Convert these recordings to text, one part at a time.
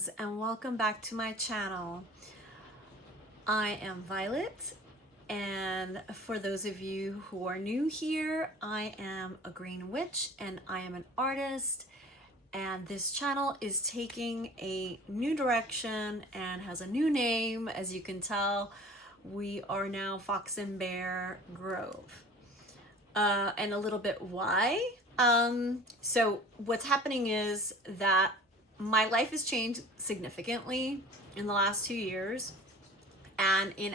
Witchlings, and welcome back to my channel. I am Violet, and for those of you who are new here, I am a green witch and I am an artist, and this channel is taking a new direction and has a new name. As you can tell, we are now Fox and Bear Grove. And a little bit why. So what's happening is that my life has changed significantly in the last 2 years, and in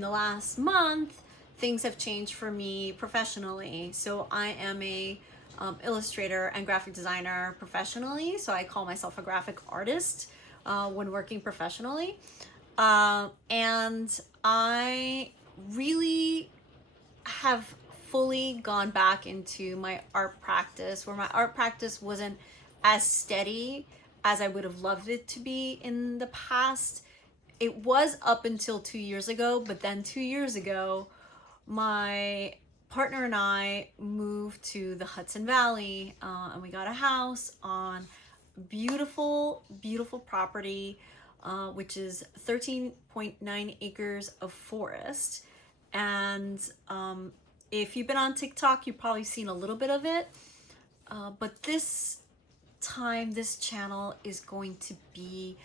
the last month, things have changed for me professionally. So I am a illustrator and graphic designer professionally. So I call myself a graphic artist when working professionally. And I really have fully gone back into my art practice, where my art practice wasn't as steady as I would have loved it to be in the past. It was up until 2 years ago, but then 2 years ago, my partner and I moved to the Hudson Valley, and we got a house on beautiful, beautiful property, which is 13.9 acres of forest. And if you've been on TikTok, you've probably seen a little bit of it. But this time, this channel is going to be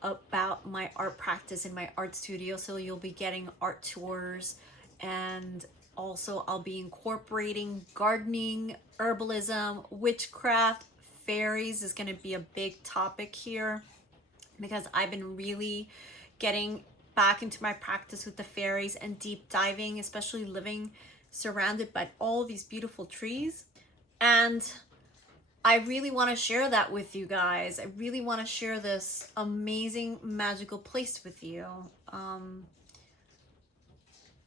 about my art practice in my art studio. So you'll be getting art tours, and also I'll be incorporating gardening, herbalism, witchcraft, fairies is going to be a big topic here, because I've been really getting back into my practice with the fairies and deep diving, especially living surrounded by all these beautiful trees. And I really want to share that with you guys. I really want to share this amazing, magical place with you.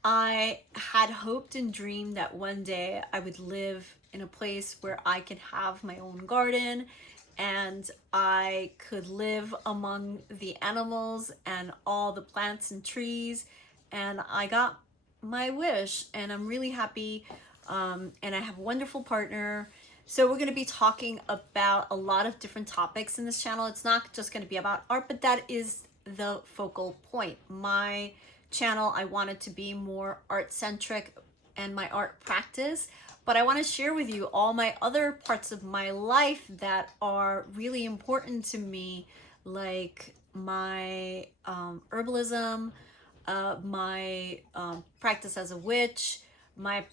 I had hoped and dreamed that one day I would live in a place where I could have my own garden and I could live among the animals and all the plants and trees. And I got my wish, and I'm really happy. And I have a wonderful partner. So we're going to be talking about a lot of different topics in this channel. It's not just going to be about art, but that is the focal point. My channel, I want it to be more art centric and my art practice, but I want to share with you all my other parts of my life that are really important to me, like my herbalism, my practice as a witch, my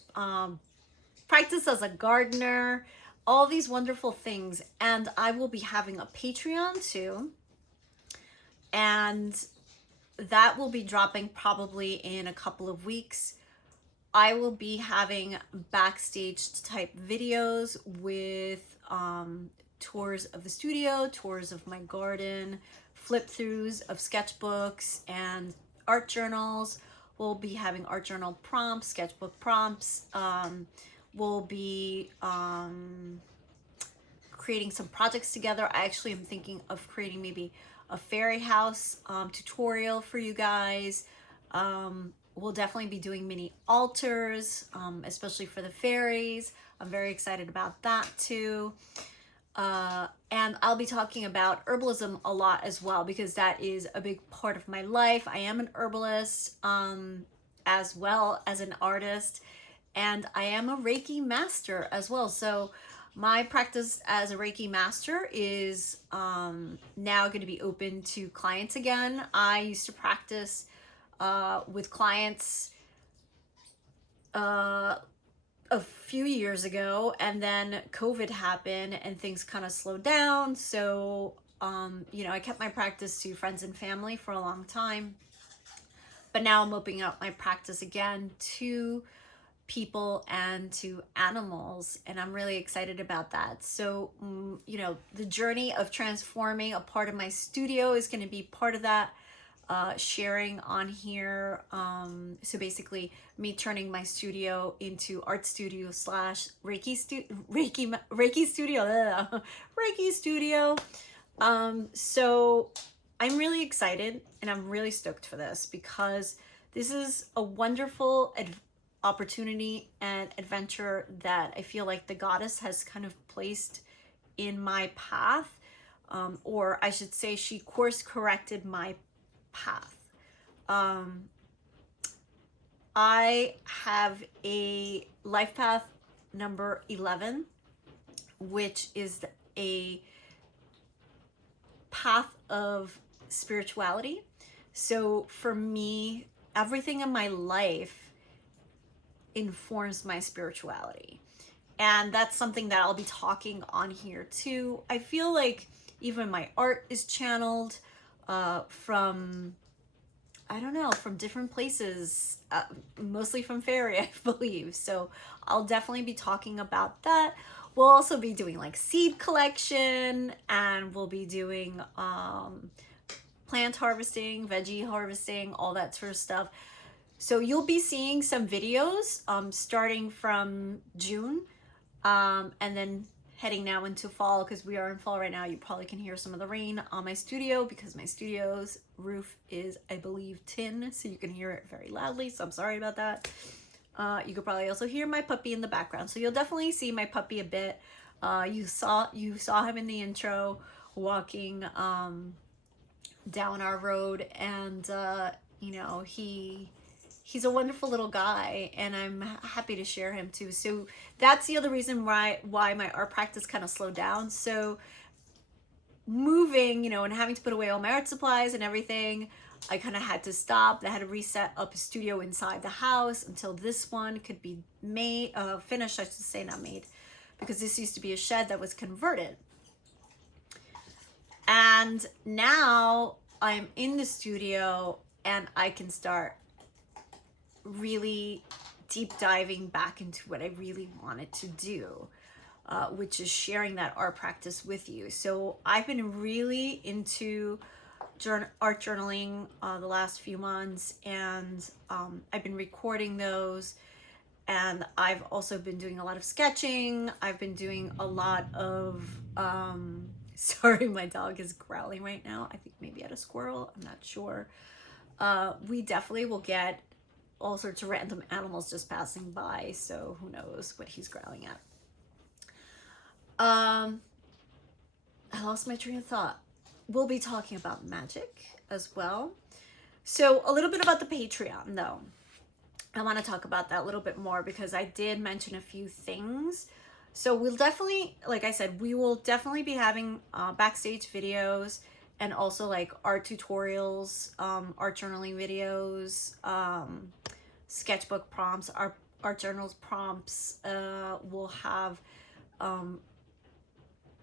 practice as a gardener, all these wonderful things. And I will be having a Patreon too, and that will be dropping probably in a couple of weeks. I will be having backstage type videos with tours of the studio, tours of my garden, flip throughs of sketchbooks and art journals. We'll be having art journal prompts, sketchbook prompts. We'll be creating some projects together. I actually am thinking of creating maybe a fairy house tutorial for you guys. We'll definitely be doing mini altars, especially for the fairies. I'm very excited about that too. And I'll be talking about herbalism a lot as well, because that is a big part of my life. I am an herbalist as well as an artist, and I am a Reiki master as well. So my practice as a Reiki master is now going to be open to clients again. I used to practice with clients a few years ago, and then COVID happened and things kind of slowed down. So, I kept my practice to friends and family for a long time, but now I'm opening up my practice again to people and to animals, and I'm really excited about that. So, the journey of transforming a part of my studio is going to be part of that. Sharing on here. So basically me turning my studio into art studio slash Reiki studio. Reiki studio. So I'm really excited and I'm really stoked for this, because this is a wonderful opportunity and adventure that I feel like the goddess has kind of placed in my path. or I should say she course corrected my path. I have a life path number 11, which is a path of spirituality. So for me, everything in my life informs my spirituality. And that's something that I'll be talking on here too. I feel like even my art is channeled from, I don't know, from different places, mostly from fairy, I believe. So I'll definitely be talking about that. We'll also be doing like seed collection, and we'll be doing plant harvesting, veggie harvesting, all that sort of stuff. So you'll be seeing some videos starting from June, and then heading now into fall, because we are in fall right now. You probably can hear some of the rain on my studio because my studio's roof is, I believe, tin, so you can hear it very loudly, so I'm sorry about that. You could probably also hear my puppy in the background, so you'll definitely see my puppy a bit. You saw him in the intro walking down our road, and you know, he's a wonderful little guy, and I'm happy to share him too. So that's the other reason why my art practice kind of slowed down. So moving, you know, and having to put away all my art supplies and everything, I kind of had to stop. I had to reset up a studio inside the house until this one could be made, finished, I should say, not made, because this used to be a shed that was converted. And now I'm in the studio and I can start really deep diving back into what I really wanted to do, which is sharing that art practice with you. So I've been really into art journaling the last few months, and I've been recording those, and I've also been doing a lot of sketching. I've been doing a lot of sorry, my dog is growling right now. I think maybe at a squirrel, I'm not sure. We definitely will get all sorts of random animals just passing by, so who knows what he's growling at. I lost my train of thought. We'll be talking about magic as well. So a little bit about the Patreon though. I want to talk about that a little bit more because I did mention a few things. So we'll definitely, like I said, we will definitely be having backstage videos, and also like art tutorials, art journaling videos, sketchbook prompts, art journals prompts. We'll have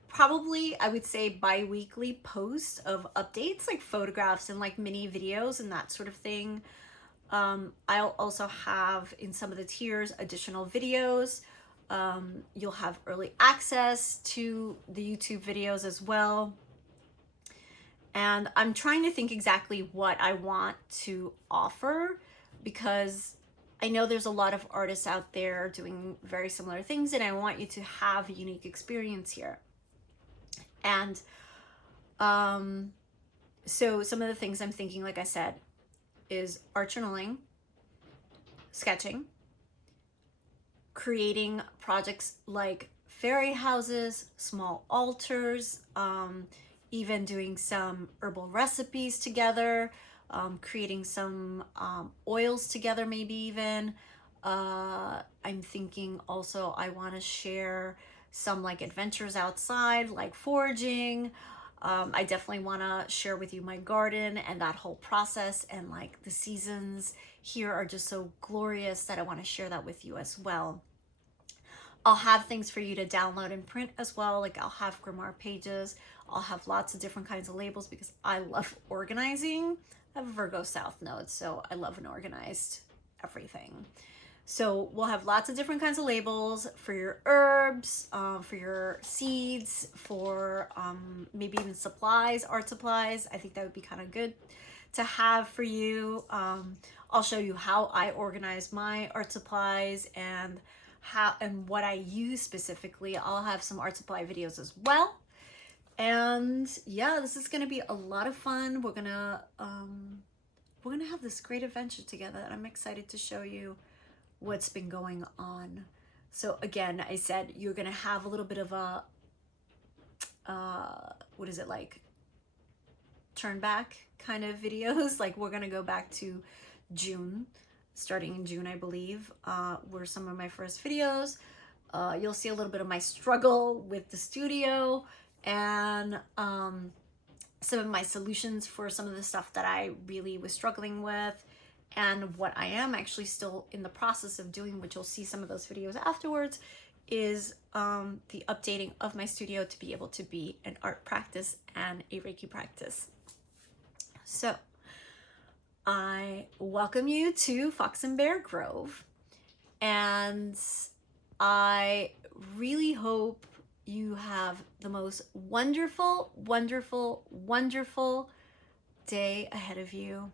probably, I would say, bi-weekly posts of updates, like photographs and like mini videos and that sort of thing. I'll also have in some of the tiers additional videos. You'll have early access to the YouTube videos as well. And I'm trying to think exactly what I want to offer, because I know there's a lot of artists out there doing very similar things, and I want you to have a unique experience here. And so some of the things I'm thinking, like I said, is art journaling, sketching, creating projects like fairy houses, small altars, even doing some herbal recipes together, creating some oils together, maybe even. I'm thinking also I want to share some like adventures outside, like foraging. I definitely want to share with you my garden and that whole process, and like the seasons here are just so glorious that I want to share that with you as well. I'll have things for you to download and print as well. Like I'll have grimoire pages. I'll have lots of different kinds of labels because I love organizing. I have a Virgo South Node, so I love an organized everything. So we'll have lots of different kinds of labels for your herbs, for your seeds, for maybe even supplies, art supplies. I think that would be kind of good to have for you. I'll show you how I organize my art supplies and how and what I use specifically. I'll have some art supply videos as well. And yeah, this is gonna be a lot of fun. We're gonna have this great adventure together, and I'm excited to show you what's been going on. So again, I said you're gonna have a little bit of a what is it, like turn back kind of videos. Like we're gonna go back to June, starting in June, I believe, were some of my first videos. You'll see a little bit of my struggle with the studio and some of my solutions for some of the stuff that I really was struggling with, and what I am actually still in the process of doing, which you'll see some of those videos afterwards, is the updating of my studio to be able to be an art practice and a Reiki practice. So I welcome you to Fox and Bear Grove, and I really hope you have the most wonderful, wonderful, wonderful day ahead of you,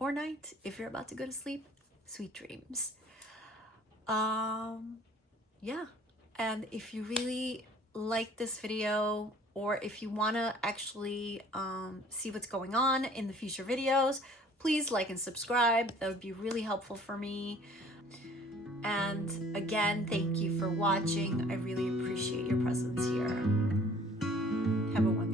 or night if you're about to go to sleep. Sweet dreams. Yeah, and if you really like this video, or if you want to actually see what's going on in the future videos, please like and subscribe. That would be really helpful for me. And again, thank you for watching. I really appreciate your presence here. Have a wonderful